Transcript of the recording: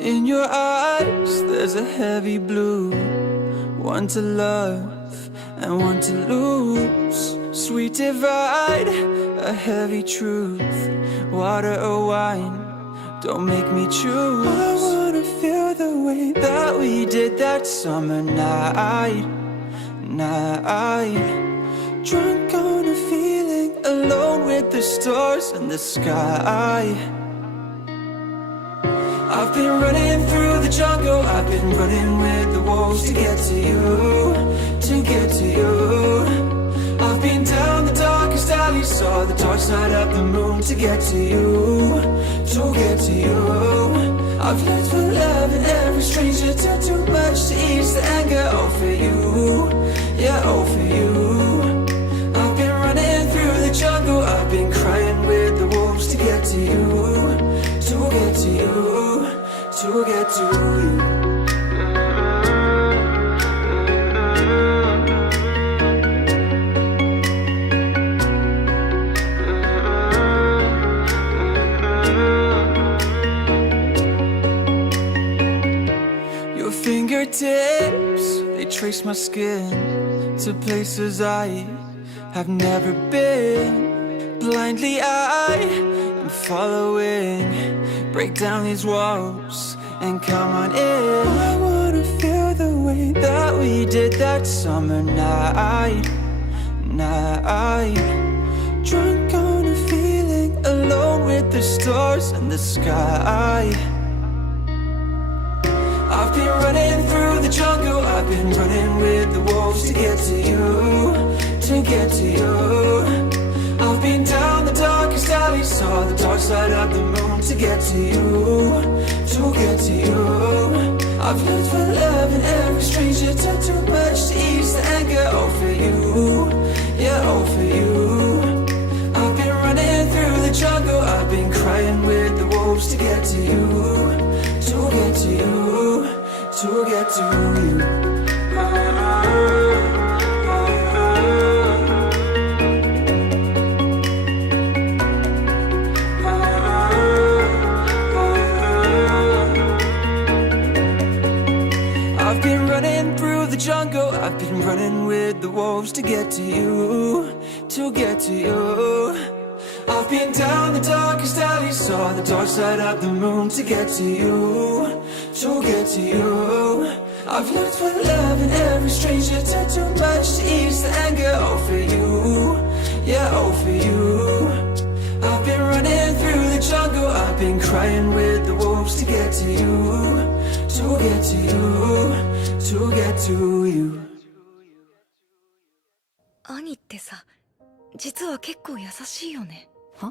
In your eyes, there's a heavy blue. One to love and one to lose. Sweet divide, a heavy truth. Water or wine, don't make me choose. I wanna feel the way that we did that summer night. Drunk on a feeling, alone with the stars and the sky. I've been running through the jungle, I've been running with the wolves to get to you, to get to you. I've been down the darkest alley, saw the dark side of the moon to get to you, to get to you. I've looked for love in every stranger, done too much to ease the anger. Oh, for you, yeah, oh, for you. I've been running through the jungle, I've been crying with the wolves to get to you, to get to you, to get to you. Your fingertips, they trace my skin to places I have never been. Blindly I am following. Break down these walls and come on in. I wanna feel the way that we did that summer night. Drunk on a feeling, alone with the stars and the sky. I've been running through the jungle, I've been running with the wolves to get to you, to get to you. I've been down the darkest alley, saw the dark side of the moon to get to you, to get to you. I've looked for love in every stranger, done too much to ease the anger. Oh, for you, yeah, oh, for you. I've been running through the jungle, I've been crying with the wolves to get to you, to get to you, to get to you. I've been running through the jungle, I've been running with the wolves to get to you, to get to you. I've been down the darkest alley, saw the dark side of the moon to get to you, to get to you. I've looked for love in every stranger, done too much to ease the anger. Oh, for you, yeah, oh, for you. I've been running through the jungle, I've been crying with the wolves to get to you, to get to you, to get to you. 兄ってさ、実は結構優しいよね。は？